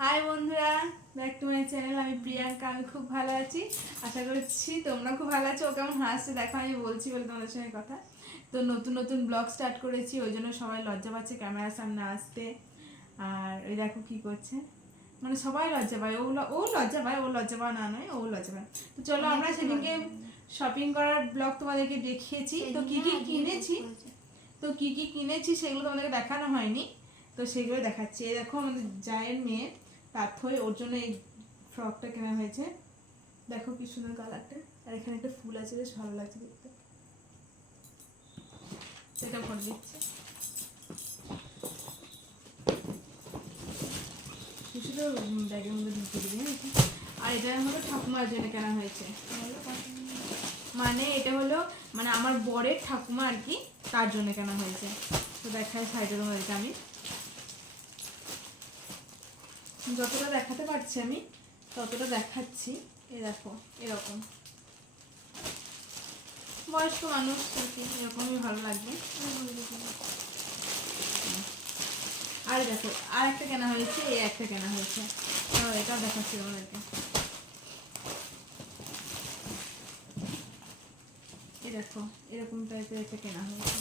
High বন্ধুরা, back to my channel. আমি প্রিয়াঙ্কা, আমি খুব ভালো আছি। আশা করছি তোমরা খুব ভালো আছো। ও কেমন হাসছে দেখো, আমি বলছি বলে তোমাদের সঙ্গে কথা। তো নতুন নতুন ব্লগ স্টার্ট করেছি, ওই জন্য সবাই লজ্জা পাচ্ছে ক্যামেরার সামনে আসতে। আর ওই দেখো কি করছে, মানে সবাই লজ্জা পায়। ও লজ্জা পায়, ও লজ্জা পাওয়া না নয়, ও লজ্জা পায়। তো চলো, আমরা সেদিনকে শপিং করার ব্লগ তোমাদেরকে দেখিয়েছি। তো কি কি কিনেছি, সেগুলো তোমাদেরকে দেখানো হয়নি, তো সেগুলো দেখাচ্ছি। এই দেখো আমাদের জায়ের মেয়ে তাথই, ওর জন্য এই ফ্রকটা কেনা হয়েছে। দেখো কি সুন্দর কালারটা, আর এখানে একটা ফুল আছে, বেশ ভালো লাগছে দেখতে। এটা ভরে দিচ্ছে কিছুটা ব্যাগের মধ্যে ঢুকে দিবি। হ্যাঁ, আর এটা হলো ঠাকুমার জন্য কেনা হয়েছে। মানে এটা হলো মানে আমার বরের ঠাকুমা আর কি, তার জন্য কেনা হয়েছে। তো দেখায় সাইডে তোমাদেরকে আমি যতটা দেখাতে পারছি আমি ততটা দেখাচ্ছি। এই দেখো এরকম বয়স্ক মানুষ আর কি, এরকমই ভালো লাগবে। আর দেখো আর একটা কেনা হয়েছে, এই একটা কেনা হয়েছে, এটা দেখাচ্ছি তোমাদেরকে। এই দেখো এরকম টাইপের একটা কেনা হয়েছে,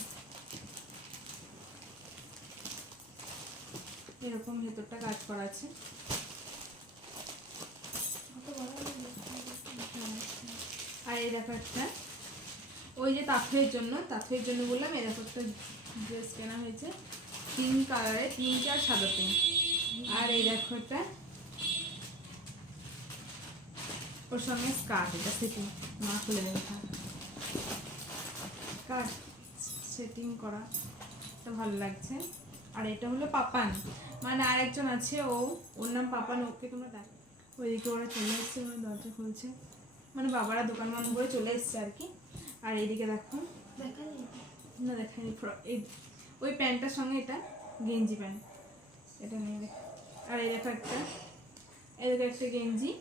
এরকম ভেতরটা কাজ করা আছে। আর এই দেখো একটা, ওই যে তাঁতের জন্য বললাম, এই দেখো একটা ড্রেস কেনা হয়েছে পিঙ্ক কালারের, পিঙ্ক আর সাদাতে। আর এই দেখো একটা ওর সঙ্গে স্কার্ট, এটা সেটিং মা খুলে দেবে, স্কার্ট সেটিং করা, এটা ভালো লাগছে। আর এটা হলো পাপান, মানে আরেকজন আছে, ওর নাম পাপান, ওকে তোমরা দেখো। ওইদিকে ওরা চলে এসছে, ওরা দরজা খুলছে, মানে বাবারা দোকান বন্ধ করে চলে এসছে আর কি। আর এইদিকে দেখো না দেখানি, ওই প্যান্টটার সঙ্গে এটা গেঞ্জি প্যান্ট, এটা নিয়ে দেখ। আর এই দেখো একটা, এই দেখো একটা গেঞ্জি,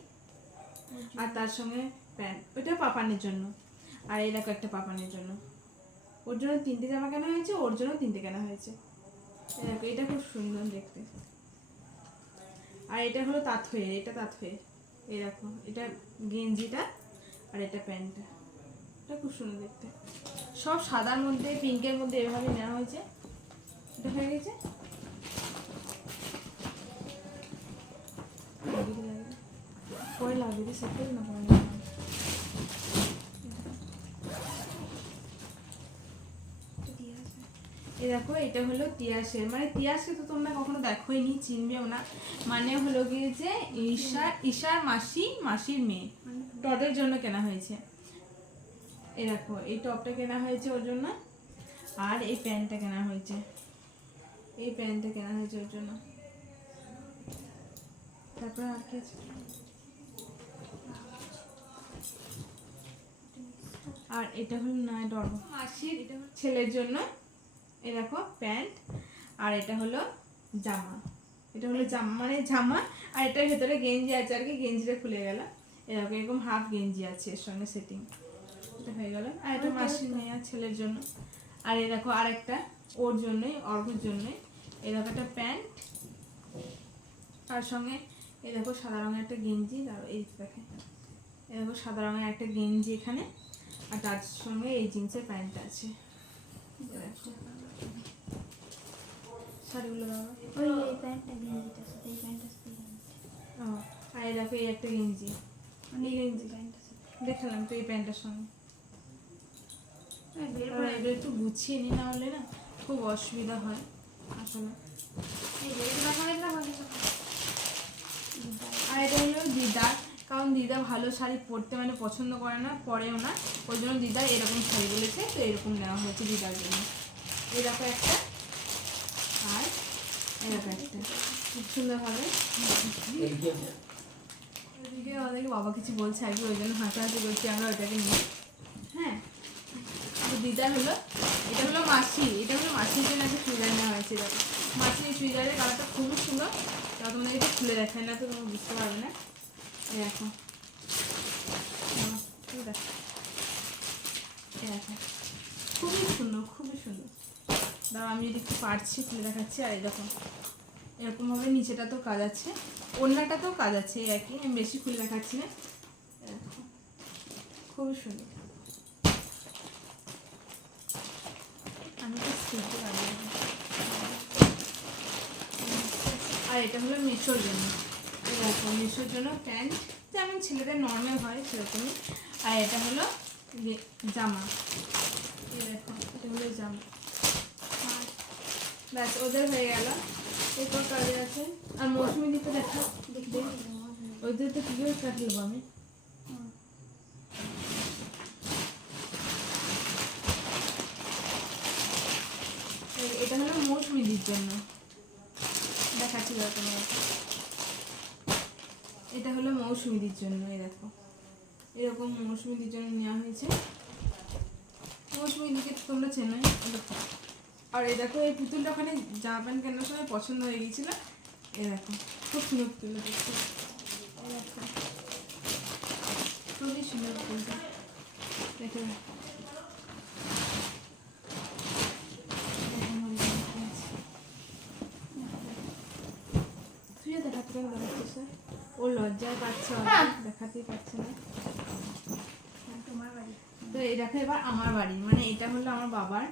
আর তার সঙ্গে প্যান্ট, ওইটা পাপানের জন্য। আর এই দেখো একটা পাপানের জন্য, ওর জন্য 3টে জামা কেনা হয়েছে, ওর জন্য 3টে কেনা হয়েছে। দেখো এটা খুব সুন্দর দেখতে। আর এটা হলো তাঁত হয়ে, এটা তাঁত হয়ে, এই দেখো এটা গেঞ্জিটা আর এটা প্যান্টটা, এটা খুব সুন্দর দেখতে। সব সাদার মধ্যে পিঙ্কের মধ্যে এভাবে নেওয়া হয়েছে। এটা হয়ে গেছে, পরে লাগবে সেটাই না। এই দেখো এটা হলো তিয়াসের, মানে তিয়াসকে তো তোমরা কখনো দেখোই নি, চিনবেও না। মানে হলো গিয়ে যে ঈশার মাসির মেয়ে, টদের জন্য কেনা হয়েছে। এই দেখো এই টপটা কেনা হয়েছে ওর জন্য, আর এই প্যান্টটা কেনা হয়েছে, এই প্যান্টটা কেনা হয়েছে ওর জন্য। তারপরে আর কি আছে, আর এটা হলো না মাসির ছেলের জন্য। এই দেখো প্যান্ট, আর এটা হলো জামা, এটা হলো জামা মানে জামা, আর এটার ভেতরে গেঞ্জি আছে আর কি, গেঞ্জিটা খুলে গেল। এরকম এরকম হাফ গেঞ্জি আছে এর সঙ্গে সেটিং, এটা হয়ে গেল। আর এটা মাসির মেয়ে আর ছেলের জন্য। আর এই দেখো আর একটা ওর জন্যই, অর্ঘর জন্যই। এই দেখো একটা প্যান্ট, তার সঙ্গে এই দেখো সাদা রঙের একটা গেঞ্জি, এই দেখে এই দেখো সাদা রঙের একটা গেঞ্জি এখানে, আর তার সঙ্গে এই জিন্সের প্যান্টটা আছে। শাড়িগুলো দাও, ওই এই প্যান্টটা গেঞ্জিটা সাথে এই প্যান্টটার সাথে ও, আর এই দেখো এই একটা গেঞ্জি, এই গেঞ্জি দেখালাম তো এই প্যান্টটার সঙ্গে। এগুলো একটু গুছিয়ে নি, না হলে না খুব অসুবিধা হয় আসলে। আর এটা হলো দিদা, কারণ দিদা ভালো শাড়ি পরতে মানে পছন্দ করে না, পরেও না, ওই জন্য দিদা এরকম শাড়ি বলেছে, তো এরকম নেওয়া হয়েছে দিদার জন্য। এই দেখো একটা, আর এরকম একটা খুব সুন্দরভাবে। ওইদিকে ওদেরকে বাবা কিছু বলছে আর কি, ওই জন্য হাসাহাসি করছি আমরা ওইটাকে নিয়ে। হ্যাঁ, তো দিদার হলো, এটা হলো মাসির জন্য একটা চুড়িদার নেওয়া হয়েছে। দেখো মাসির চুড়িদারের কালারটা খুবই সুন্দর, তা তোমাদের এটা খুলে দেখায় না তো তোমরা বুঝতে পারবে না। এই দেখো, দেখো খুবই সুন্দর, খুবই সুন্দর। দাও আমি যদি একটু পারছি খুলে দেখাচ্ছি। আর এই দেখো এরকমভাবে নিচেটা তো কাজ আছে, ওড়নাটাতেও কাজ আছে এই একই, আমি বেশি খুলে দেখাচ্ছি না। দেখো, খুবই সুন্দর। আমি তো শিখতে পারবো না। আর এটা হলো মেশোর জন্য, এই দেখো মেশোর জন্য প্যান্ট, যেমন ছেলেদের নর্মাল হয় সেরকমই। আর এটা হলো জামা, এই দেখো এটা হলো জামা। আর ব্যাস ওদের হয়ে গেল। এরপর কাজে আছে। আর মৌসুমি দিতে দেখা দেখবে, ওদের তো কীভাবে কাটলবো আমি। এটা হলো মৌসুমিদির জন্য, দেখাচ্ছি তোমার। এটা হলো মৌসুমিদির জন্য, এই দেখো এরকম মৌসুমিদির জন্য নেওয়া হয়েছে। মৌসুমিদিকে তোমরা চেনোই। আর এই দেখো এই পুতুলটা ওখানে জামা প্যান্ট কেনার সময় পছন্দ হয়ে গেছিল। এই দেখো খুব সুন্দর পুতুল দেখতে, এই দেখো খুবই সুন্দর পুতুলটা দেখে। তুইও দেখাতে কেন দেখাচ্ছিস না? ও লজ্জায় পাচ্ছে, দেখাতেই পাচ্ছে না। তোমার বাড়ি। তো এই দেখো এবার আমার বাড়ি, মানে এটা হলো আমার বাবার।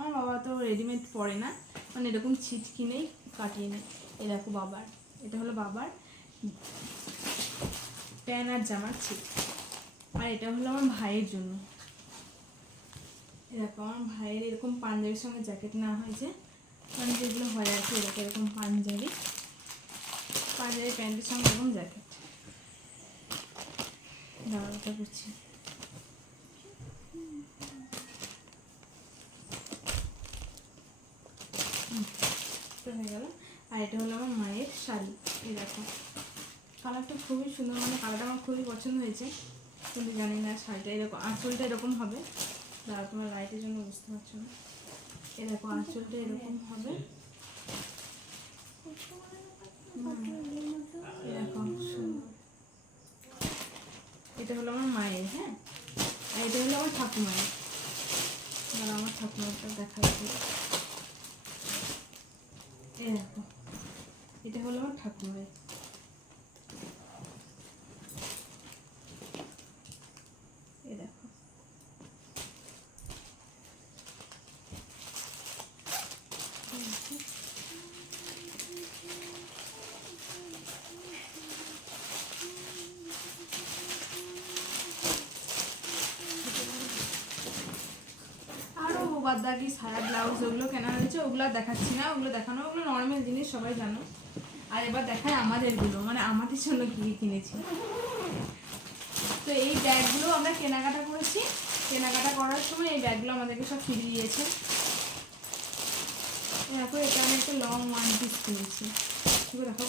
আমার বাবা তো রেডিমেড পরে না, মানে এরকম ছিট কিনেই কাটিয়ে নেয়। এই দেখো বাবার, এটা হলো বাবার প্যান্ট আর জামার ছিট। আর এটা হলো আমার ভাইয়ের জন্য। এই দেখো আমার ভাইয়ের এরকম পাঞ্জাবির সঙ্গে জ্যাকেট নেওয়া হয়েছে, মানে যেগুলো হয়ে আছে এরকম এরকম পাঞ্জাবি প্যান্টের সঙ্গে এরকম জ্যাকেট। দাঁড়াটা করছি। হয়ে গেল। আর এটা হলো আমার মায়ের শাড়ি, এই দেখো কালারটা খুবই সুন্দর, মানে কালারটা আমার খুবই পছন্দ হয়েছে। কিন্তু জানি না শাড়িটা এরকম, আঁচলটা এরকম হবে। দাঁড়া, তোমার লাইটের জন্য বুঝতে পারছো না। এই দেখো আঁচলটা এরকম হবে, এরকম সুন্দর। এটা হলো আমার মায়ের, হ্যাঁ। আর এটা হলো আমার ঠাকুমায়ের। দাঁড়া আমার ঠাকুমারটা দেখাচ্ছি। এই দেখো এটা হলো আমার ঠাকুমায়ের। এই দেখো আরও বাদবাকি সারা ব্লাউজ ওগুলো কেনা হয়েছে, ওগুলো দেখাচ্ছি না, ওগুলো দেখানো, ওগুলো নর্মাল জিনিস সবাই জানো। আর এবার দেখায় আমাদেরগুলো, মানে আমাদের জন্য কী কী কিনেছি। তো এই ব্যাগগুলো আমরা কেনাকাটা করেছি, কেনাকাটা করার সময় এই ব্যাগগুলো আমাদেরকে সব ফিরিয়ে দিয়েছে। দেখো এটা আমি একটা লং ওয়ান পিস কিনেছি, দেখো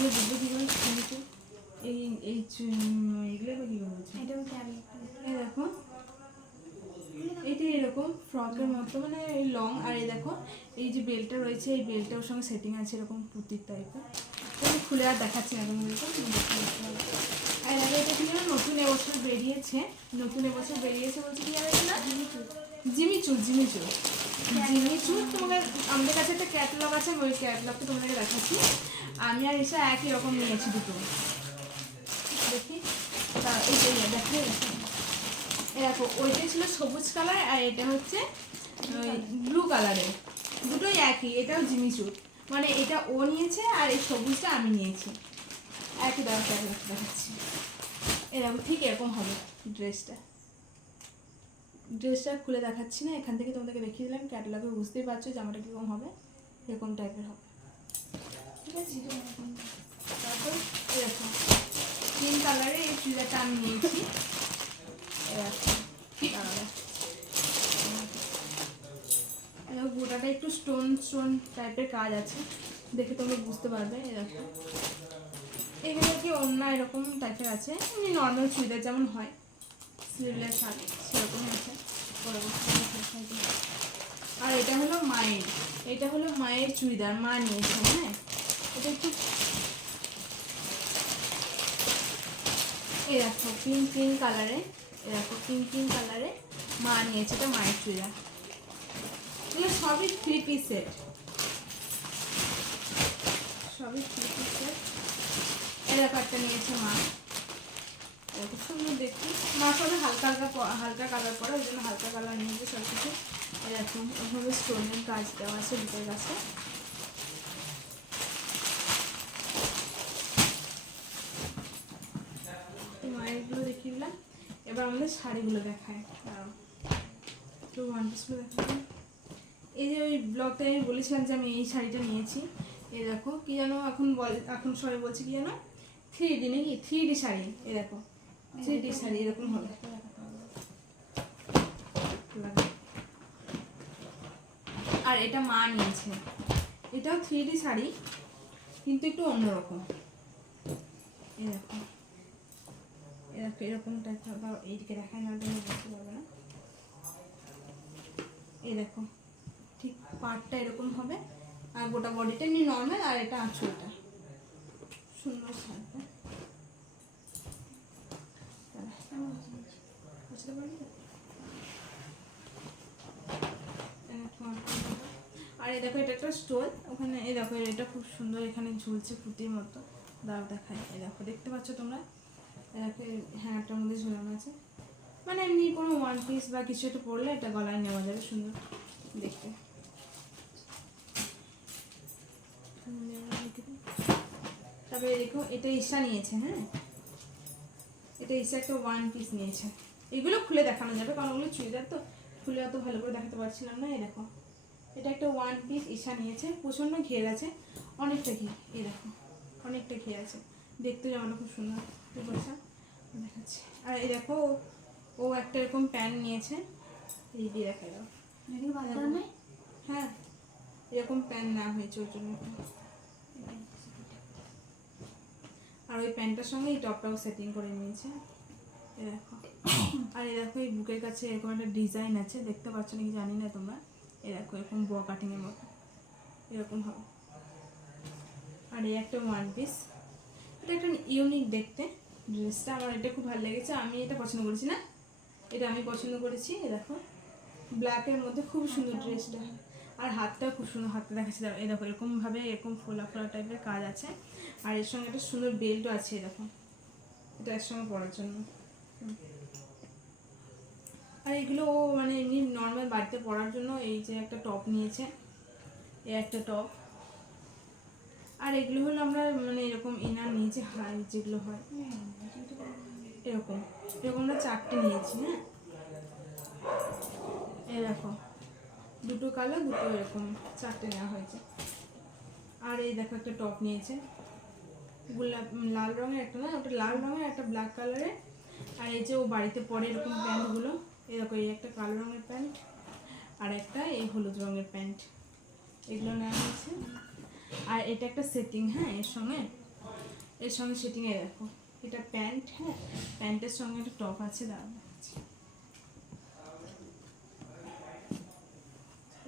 বুঝবো কীভাবে কিনেছি। এই এইগুলো কী বলছে, এই দেখো এটা এরকম ফ্রকের মতো, মানে এই লং। আর এই দেখো এই যে বেল্টটা রয়েছে, এই বেল্টটা ওর সঙ্গে সেটিং আছে এরকম পুঁতির টাইপের। আমি খুলে আর দেখাচ্ছি না তোমাদেরকে। আর দেখো এটা কি নতুন এবছর বেরিয়েছে, বলছে কি আর এটা না জিমিচু। তোমাদের আমাদের কাছে একটা ক্যাটালগ আছে, ওই ক্যাটালগটা তোমাদেরকে দেখাচ্ছি। আমি আর এসে একই রকম নিয়েছি দুটো, দেখি দেখো এরকম। ওইটাই ছিল সবুজ কালার, আর এটা হচ্ছে ব্লু কালারের, দুটোই একই। এটাও জিমিচুর, মানে এটা ও নিয়েছে আর এই সবুজটা আমি নিয়েছি। একই দেখাচ্ছি, এরকম ঠিক এরকম হবে ড্রেসটা খুলে দেখাচ্ছি না, এখান থেকে তোমাদেরকে দেখিয়ে দিলাম। ক্যাটালগে বুঝতেই পারছো জামাটা কীরকম হবে, এরকম টাইপের হবে, ঠিক আছে। তারপর এরকম পিঙ্ক কালারের এই চুড়িদারটা আমি নিয়েছি। গোটাটা একটু স্টোন টাইপের কাজ আছে, দেখে তোমরা বুঝতে পারবে। এরকম এখানে কি অন্য এরকম টাইপের আছে, এমনি নর্মাল চুড়িদার যেমন হয় স্লিভলেস শাড়ি সেরকমই আছে। আর এটা হলো মায়ের চুড়িদার, মা নিয়েছে। হ্যাঁ এটা একটু এই দেখো পিঙ্ক কালারে, মা নিয়েছে, এটা মায়ের চুড়িদার। এগুলো সবই 3 পিস সেট। ব্যাপার একটা নিয়েছে মা, এত সুন্দর দেখতে। মা সবে হালকা হালকা কালার পরে, ওই জন্য হালকা কালার নিয়েছে সব কিছু। এরকম ওভাবে স্টোনের কাজ দেওয়া আছে বুকের কাছে। মায়েরগুলো দেখিয়ে দিলাম, এবার আমাদের শাড়িগুলো দেখায়। একটু ওয়ান পিসগুলো দেখাবো। এই যে ওই ব্লগটা আমি বলেছিলাম যে আমি এই শাড়িটা নিয়েছি, এই দেখো কি যেন এখন সবাই বলছে কি যেন 3D নাকি 3D শাড়ি। এই দেখো 3D শাড়ি এরকম হবে। আর এটা মা নিয়েছে, এটাও 3D শাড়ি কিন্তু একটু অন্যরকম। এই দেখো এরকম টাইপের, এইদিকে দেখায় না বুঝতে পারবে না। এই দেখো ঠিক পাড়টা এরকম হবে, আর গোটা বডিটা এমনি নর্মাল, আর এটা আঁচলটা সুন্দর শাড়িটা। বুঝতে পারলি? আর এই দেখো এটা একটা স্টোল, ওখানে এই দেখো এটা খুব সুন্দর এখানে ঝুলছে পুঁতির মতো। দাও দেখায়, এই দেখো দেখতে পাচ্ছ তোমরা, এটাকে হ্যাংটার মধ্যে ঝুলানো আছে। মানে এমনি কোনো ওয়ান পিস বা কিছু একটা পরলে এটা গলায় নেওয়া যাবে, সুন্দর দেখতে। তারপরে দেখো এটা ঈশা নিয়েছে, হ্যাঁ এটা ঈশা একটা ওয়ান পিস নিয়েছে। এগুলো খুলে দেখানো যাবে কারণ ওগুলো চুড়িদার তো খুলে অত ভালো করে দেখাতে পারছিলাম না। এই দেখো এটা একটা ওয়ান পিস ঈশা নিয়েছে, প্রচণ্ড ঘের আছে, অনেকটা ঘের। এই দেখো অনেকটা ঘের আছে, দেখতে জামাটা খুব সুন্দর বলছে দেখাচ্ছে। আর এই দেখো ও একটা এরকম প্যান্ট নিয়েছে, এই দিয়ে দেখাই দাও। হ্যাঁ এরকম প্যান্ট নেওয়া হয়েছে ওর জন্য। আর ওই প্যান্টটার সঙ্গে এই টপটাও সেটিং করে নিয়েছে। এই দেখো, আর এই দেখো এই বুকের কাছে এরকম একটা ডিজাইন আছে, দেখতে পাচ্ছ নাকি জানি না তোমরা। এই দেখো এরকম ব কাটিং এর মতো এরকম হবে। আর এই একটা ওয়ান পিস, এটা একটা ইউনিক দেখতে ড্রেসটা, আমার এটা খুব ভালো লেগেছে, আমি এটা পছন্দ করেছি। না এটা আমি পছন্দ করেছি। এই দেখো ব্ল্যাকের মধ্যে খুব সুন্দর ড্রেসটা, আর হাতটাও খুব সুন্দর, হাতটা দেখাচ্ছে। এই দেখো এরকমভাবে এরকম ফোলা ফোলা টাইপের কাজ আছে, আর এর সঙ্গে একটা সুন্দর বেল্টও আছে। এই দেখো এটা এর সঙ্গে পরার জন্য। আর এগুলো ও মানে এমনি নর্মাল বাড়িতে পরার জন্য এই যে একটা টপ নিয়েছে, এই একটা টপ। আর এগুলো হলো আমরা মানে এরকম ইনার নিয়েছি, হাই যেগুলো হয় এরকম এরকম আমরা 4টে নিয়েছি। হ্যাঁ এই দেখো দুটো কালার, দুটো এরকম 4টে নেওয়া হয়েছে। আর এই দেখো একটা টপ নিয়েছে গোলাপ লাল রঙের, একটা না ওটা লাল রঙের, একটা ব্ল্যাক কালারের। আর এই যে ও বাড়িতে পরে এরকম প্যান্টগুলো, এই দেখো এই একটা কালো রঙের প্যান্ট, আর একটা এই হলুদ রঙের প্যান্ট, এগুলো নেওয়া হয়েছে। আর এটা একটা সেটিং, হ্যাঁ এর সঙ্গে সেটিং। এ দেখো এটা প্যান্ট, হ্যাঁ প্যান্টের সঙ্গে একটা টপ আছে, দাঁড়ানো আছে।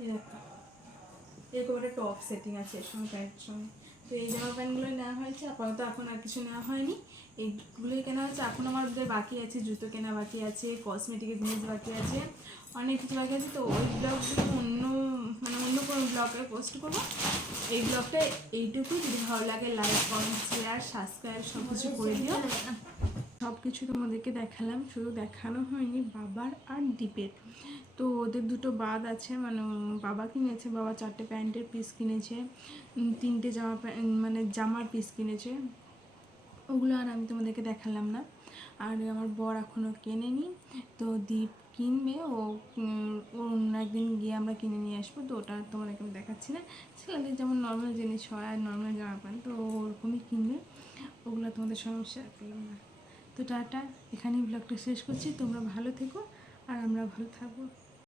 এই দেখো এরকম একটা টপ সেটিং আছে এর সঙ্গে প্যান্টের সঙ্গে। তো এই জামা প্যান্টগুলোই নেওয়া হয়েছে আপাতত, এখন আর কিছু নেওয়া হয়নি, এইগুলোই কেনা হচ্ছে। এখন আমাদের বাকি আছে জুতো কেনা বাকি আছে, কসমেটিকের জিনিস বাকি আছে, অনেক কিছু বাকি আছে। তো ওই ব্লগগুলো অন্য কোনো ব্লগে পোস্ট করবো। এই ব্লগটা এইটুকু, যদি ভালো লাগে লাইক কমেন্ট শেয়ার সাবস্ক্রাইব সব কিছু করে দিও। সব কিছু তোমাদেরকে দেখালাম, শুধু দেখানো হয়নি বাবার আর দীপের। তো ওদের দুটো বাদ আছে, মানে বাবা কিনেছে, বাবা 4টে প্যান্টের পিস কিনেছে, 3টে জামার পিস কিনেছে, ওগুলো আর আমি তোমাদেরকে দেখালাম না। আর আমার বর এখনও কেনেনি, তো দীপ কিনবে, ও অন্য একদিন গিয়ে আমরা কিনে নিয়ে আসবো। তো ওটা তোমাদেরকে আমি দেখাচ্ছি না, ছেলেদের যেমন নর্মাল জিনিস হয় আর নর্মাল জামা প্যান্ট, তো ওরকমই কিনবে, ওগুলো তোমাদের সঙ্গে শেয়ার করলাম না। তো টাটা, এখানেই ব্লগটা শেষ করছি। তোমরা ভালো থেকো আর আমরা ভালো থাকবো।